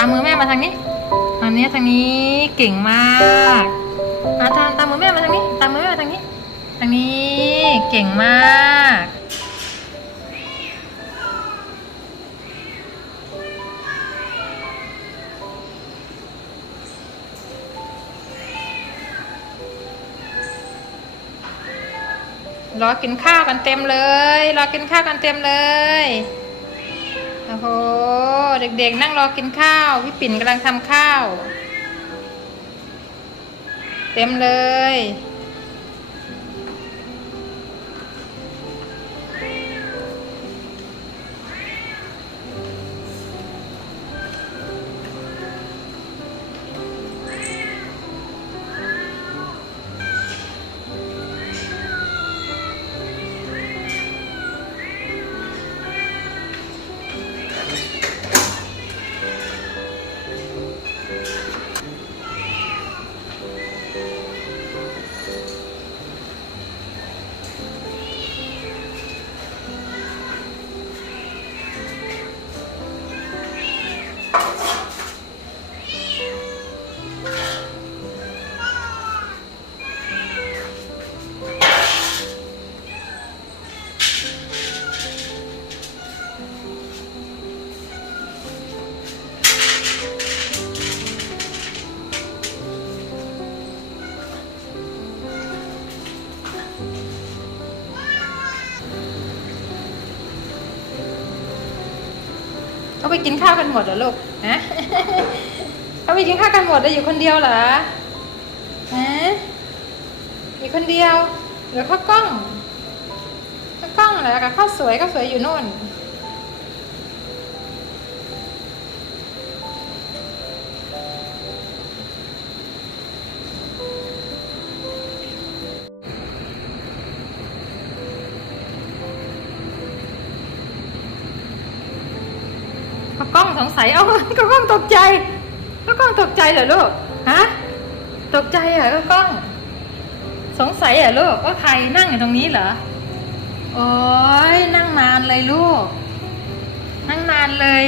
ามมือแม่มาทางนี้ทางนี้ทางนี้เก่งมากอาตามตามมือแม่มาทางนี้ ตามมือแม่มาทางนี้ ทางนี้เก่งมากรอกินข้าวกันเต็มเลย รอกินข้าวกันเต็มเลย เด็กๆ นั่งรอกินข้าว พี่ปิ่นกำลังทำข้าว เต็มเลย เขาไปกินข้าวกันหมดเหรอลูกฮะเขาไปกินข้าวกันหมดแลยอยู่คนเดียวเหรอฮะอยู่คนเดียวเหรือข้าวกล้องข้าวกล้องเหรอกับข้าวสวยข้าวสวยอยู่โน่น ล้องสงสัยเอ้าข้าวกล้องตกใจข้าวกล้องตกใจเหรอลูกฮะตกใจเหรอข้าวกล้อง สงสัยเหรอลูกว่าใครนั่งอยู่ตรงนี้เหรอโอ้ยนั่งนานเลยลูก นั่งนานเลย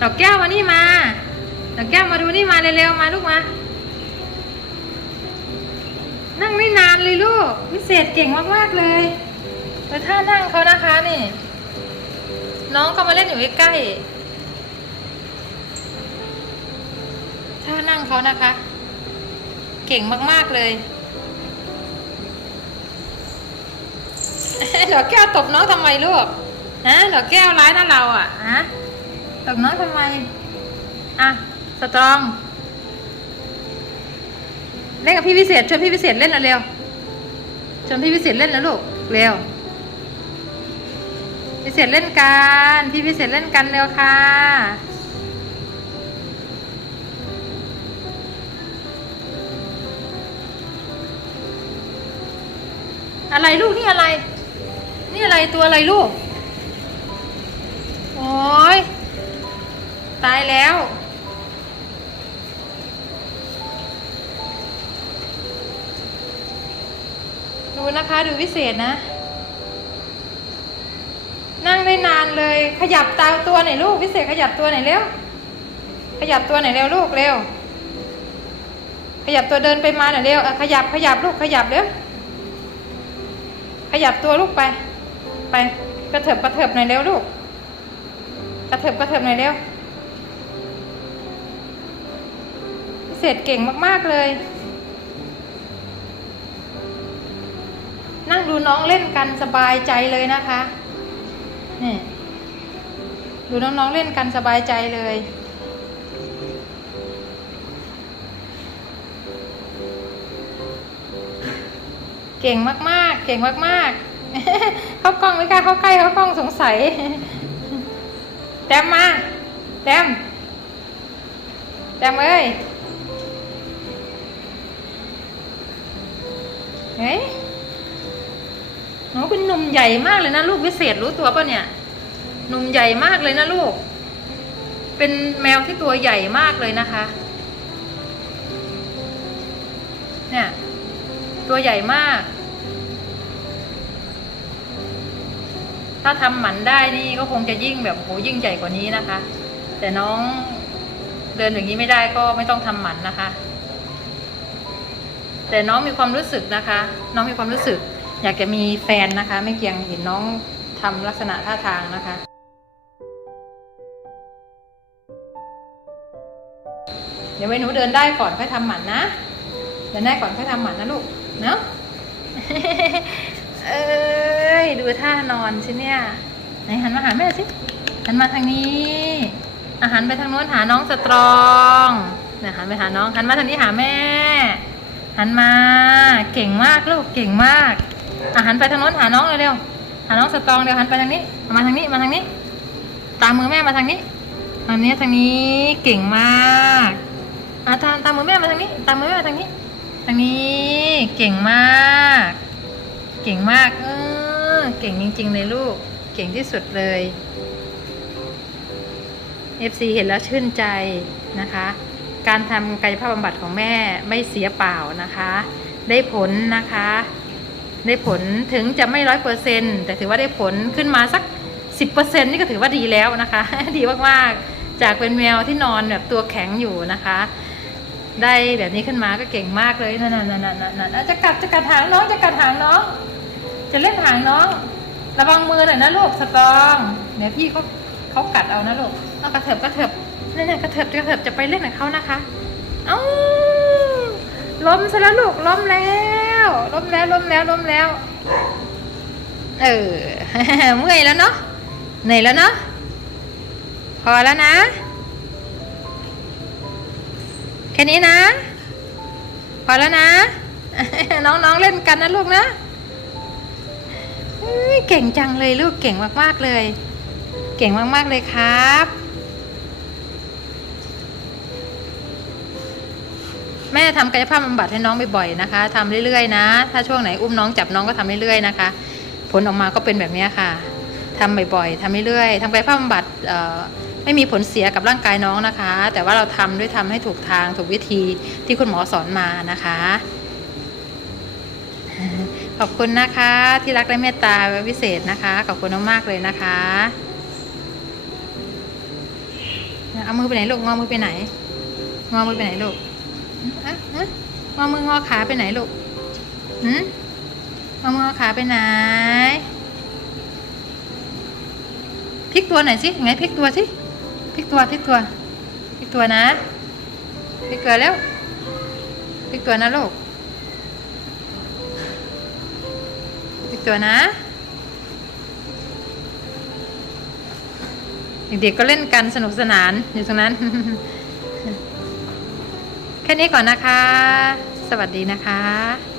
ดอกแก้วมานี่มาดอกแก้วมาดูนี่มาเร็วๆมาลูกมา นั่งไม่นานเลยลูกวิเศษเก่งมากๆเลยแต่ท่านั่งเขานะคะนี่ น้องก็มาเล่นอยู่ใกล้ๆท่านั่งเขานะคะ เก่งมากๆเลยดอกแก้วตบน้องทำไมลูกฮะดอกแก้วร้ายนะเราอะฮะตบน้องทำไม อะ สตรอง เล่นกับพี่พิเศษชวนพี่พิเศษเล่นเร็วชวนพี่พิเศษเล่นแล้วลูก เร็ว พิเศษเล่นกันพี่พิเศษเล่นกันเร็วค่ะ อะไรลูกนี่อะไร นี่อะไรตัวอะไรลูก โอ้ยตายแล้วดูนะคะดูพิเศษนะ นั่งได้นาน เลย ขยับตาตัวหน่อยลูกพิเศษขยับตัวหน่อยเร็ว ขยับตัวหน่อยเร็วลูกเร็ว ขยับตัวเดินไปมาหน่อยเร็วอะขยับขยับลูกขยับเร็ว ขยับตัวลูกไป ไปกระเถิบกระเถิบหน่อยเร็วลูก กระเถิบกระเถิบหน่อยเร็วพิเศษเก่งมากๆเลย นั่งดูน้องเล่นกันสบายใจเลยนะคะนี่ ดูน้องๆเล่นกันสบายใจเลย เก่งมากๆ เก่งมากๆ เข้ากล้องไม่กล้าเข้าใกล้เข้ากล้องสงสัย แต้มมา แต้ม แต้มเอ้ย เฮ้ยหนูเป็นหนุ่มใหญ่มากเลยนะ ลูกวิเศษรู้ตัวป่ะเนี่ย นุ่มใหญ่มากเลยนะลูก เป็นแมวที่ตัวใหญ่มากเลยนะคะ เนี่ย ตัวใหญ่มาก ถ้าทำหมันได้นี่ก็คงจะยิ่งแบบโหยิ่งใหญ่กว่านี้นะคะ แต่น้องเดินอย่างนี้ไม่ได้ก็ไม่ต้องทำหมันนะคะ แต่น้องมีความรู้สึกนะคะ น้องมีความรู้สึก อยากจะมีแฟนนะคะ ไม่เกียงเห็นน้องทำลักษณะท่าทางนะคะ เดี๋ยวไว้หนูเดินได้ก่อนค่อยทำหมันนะ เดินได้ก่อนค่อยทำหมันนะลูก เนาะเอ้ยดูท่านอนสิเนี่ยไหนหันมาหาแม่สิ หันมาทางนี้อาหันไปทางโน้นหาน้องสตรองเนี่ยหันไปหาน้อง หันมาทางนี้หาแม่ หันมา เก่งมากลูก เก่งมากอาหันไปทางโน้นหาน้องเร็วๆ หาน้องสตรองเร็วหันไปทางนี้ มาทางนี้ มาทางนี้ ตามมือแม่มาทางนี้ทางนี้ทางนี้ เก่งมาก อาตามตามมือแม่มาทางนี้ ตามมือแม่มาทางนี้ ทางนี้ เก่งมาก เก่งมาก เออเก่งจริงๆเลยลูก เก่งที่สุดเลย FC เห็นแล้วชื่นใจนะคะ การทำกายภาพบำบัดของแม่ไม่เสียเปล่านะคะ ได้ผลนะคะ ได้ผลถึงจะไม่ร้อยเปอร์เซ็นแต่ถือว่าได้ผลขึ้นมาสักสิบเปอร์เซ็นนี่ก็ถือว่าดีแล้วนะคะ ดีมากๆ จากเป็นแมวที่นอนแบบตัวแข็งอยู่นะคะ ได้แบบนี้ขึ้นมาก็เก่งมากเลยนั่นนั่นนั่นนั่นนั่นจะกัดจะกัดหางน้องจะกัดหางน้อง จะเล่นหางน้อง ระวังมือหน่อยนะลูกสตรองเดี๋ยวพี่เขาเขากัดเอานะลูกเอากระเถิบกระเถิบนี่นๆกระเถิบกระเถิบจะไปเล่นกับเขานะคะ เอ้าล้มซะแล้วลูกล้มแล้วล้มแล้วล้มแล้วล้มแล้ว เออเมื่อยแล้วเนาะเหนื่อยแล้วเนาะพอแล้วนะ แค่นี้นะ พอแล้วนะ น้องๆเล่นกันนะลูกนะเก่งจังเลยลูกเก่งมากๆเลย เก่งมากๆเลยครับ แม่ทำกายภาพบำบัดให้น้องบ่อยๆนะคะทำเรื่อยๆนะ ถ้าช่วงไหนอุ้มน้องจับน้องก็ทำเรื่อยๆนะคะ ผลออกมาก็เป็นแบบนี้ค่ะทำบ่อยๆทำเรื่อยๆทำกายภาพบำบัดเอ่อ ไม่มีผลเสียกับร่างกายน้องนะคะ แต่ว่าเราทำด้วยทำให้ถูกทางถูกวิธีที่คุณหมอสอนมานะคะ ขอบคุณนะคะที่รักและเมตตาเป็นพิเศษนะคะ ขอบคุณมากๆเลยนะคะเอามือไปไหนลูกงอมือไปไหนงอมือไปไหนลูกฮะฮะงอมืองอขาไปไหนลูกหืมงอมืองอขาไปไหนพลิกตัวหน่อยสิไหนพลิกตัวสิ พลิกตัวพลิกตัวพลิกตัวนะพลิกตัวแล้วพลิกตัวนะลูกพลิกตัวนะเด็กๆก็เล่นกันสนุกสนานอยู่ตรงนั้น แค่นี้ก่อนนะคะ สวัสดีนะคะ